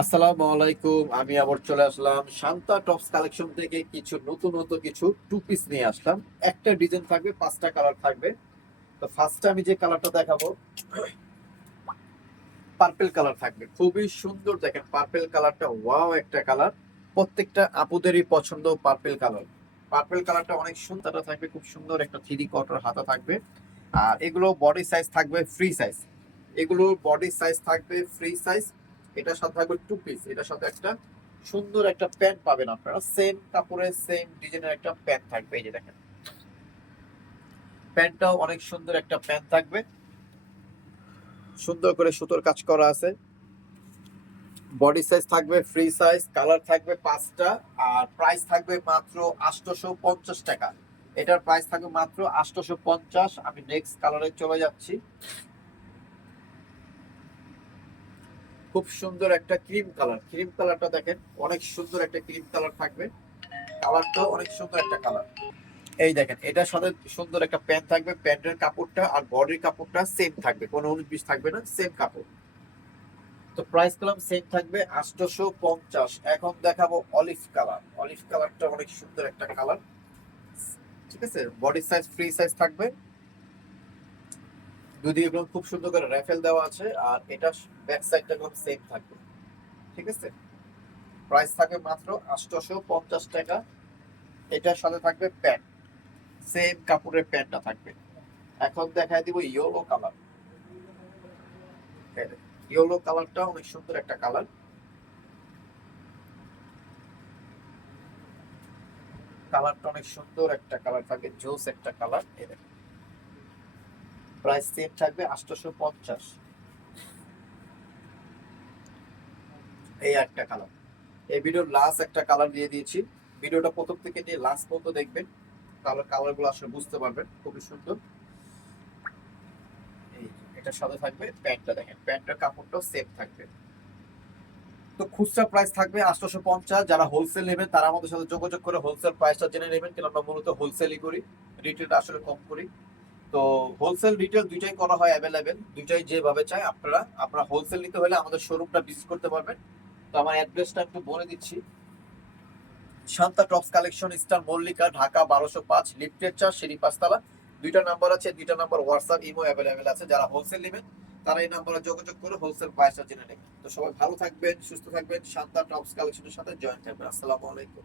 আসসালামু আলাইকুম, আমি আবার চলে আসলাম শান্তা টপস কালেকশন থেকে কিছু নতুন নতুন কিছু টু পিস নিয়ে আসলাম। একটা ডিজাইন থাকবে, পাঁচটা কালার থাকবে। তো ফার্স্টে আমি যে কালারটা দেখাবো পার্পেল কালার থাকবে। খুবই সুন্দর, দেখেন পার্পেল কালারটা ওয়াও একটা কালার প্রত্যেকটা আপুদেরই পছন্দ পার্পেল কালার পার্পেল কালারটা অনেক সুন্দর থাকবে, খুব সুন্দর একটা থ্রি কোয়ার্টার হাতা থাকবে। আর এগুলো বডি সাইজ থাকবে ফ্রি সাইজ এগুলোর বডি সাইজ থাকবে ফ্রি সাইজ এটার সাথে থাকবে টু পিস এটার সাথে একটা সুন্দর একটা প্যান্ট পাবেন আপনারা। সেম কাপড়ের সেম ডিজাইনের একটা প্যান্ট থাকবে, এই যে দেখেন। প্যান্টটাও অনেক সুন্দর একটা প্যান্ট থাকবে। সুন্দর করে সুতোর কাজ করা আছে। বডি সাইজ থাকবে ফ্রি সাইজ কালার থাকবে পাঁচটা, আর প্রাইস থাকবে মাত্র আটশোশো পঞ্চাশ টাকা। এটার প্রাইস থাকবে মাত্র আটশোশো পঞ্চাশ। আমি নেক্সট কালারে চলে যাচ্ছি। খুব সুন্দর একটা ক্রিম কালার। ক্রিম কালারটা দেখেন, অনেক সুন্দর একটা ক্রিম কালার থাকবে। কালারটাও অনেক সুন্দর একটা কালার। এই দেখেন, এটার সাথে সুন্দর একটা প্যান্ট থাকবে। প্যান্টের কাপড়টা আর বডির কাপড়টা সেম থাকবে, কোনো উনিশ থাকবে না সেম কাপড়। তো প্রাইস করলাম সেম থাকবে আটশোশো পঞ্চাশ। এখন দেখাবো অলিভ কালার অলিভ কালারটা অনেক সুন্দর একটা কালার ঠিক আছে? বডি সাইজ ফ্রি সাইজ থাকবে। দুদিকে এগুলো খুব সুন্দর করে র্যাফেল দেওয়া আছে, আর এটা ব্যাক সাইডটা একদম সেম থাকবে। ঠিক আছে? প্রাইস থাকবে মাত্র আটশোশো পঞ্চাশ টাকা। এটার সাথে থাকবে প্যান্ট সেম কাপড়ের প্যান্টটা থাকবে। এখন দেখায় দিব ইয়েলো কালার ইয়েলো কালারটা অনেক সুন্দর একটা কালার কালারটা অনেক সুন্দর একটা কালার থাকে, জোস একটা কালার প্রাইস সেম থাকবে আটশোশো পঞ্চাশ এই একটা কালার এই ভিডিওর লাস্ট একটা কালার দিয়ে দিয়েছি। ভিডিওটা প্রথম থেকে নিয়ে লাস্ট পর্যন্ত দেখবেন। কালার কালারগুলো আসলে বুঝতে পারবেন। খুবই সুন্দর। এই এটার সাথে থাকবে প্যান্টটা দেখেন। প্যান্টের কাপড়টাও সেম থাকবে। তো খুচরা প্রাইস থাকবে আটশোশো পঞ্চাশ যারা হোলসেল নেবেন, তারা আমাদের সাথে যোগাযোগ করে হোলসেল প্রাইসটা জেনে নেবেন। কিন্তু আমরা মূলত হোলসেলই করি। রিটেলটা আসলে কম করি। তো হোলসেল রিটেল দুইটাই করা হয় অ্যাভেলেবেল দুইটাই যেভাবে চাই আপনারা আপনারা হোলসেল নিতে হলে আমাদের শোরুমটা ভিজিট করতে পারবেন। তো আমার অ্যাড্রেসটা একটু বলে দিচ্ছি। Shanta tops collection, star Mallika, Dhaka বারোশো পাঁচ, লিফটের চার, সিঁড়ি পাঁচতলা। দুইটা নাম্বার আছে, দুইটা নাম্বার হোয়াটসঅ্যাপ ইমো অ্যাভেলেবেল আছে, যারা হোলসেল নেবেন, তারা এই নাম্বারে যোগাযোগ করে হোলসেল প্রাইসটা জেনে নেবেন। তো সবাই ভালো থাকবেন, সুস্থ থাকবেন। শান্তা টপস কালেকশনের সাথে জয়েন থাকবেন। আসসালামু আলাইকুম।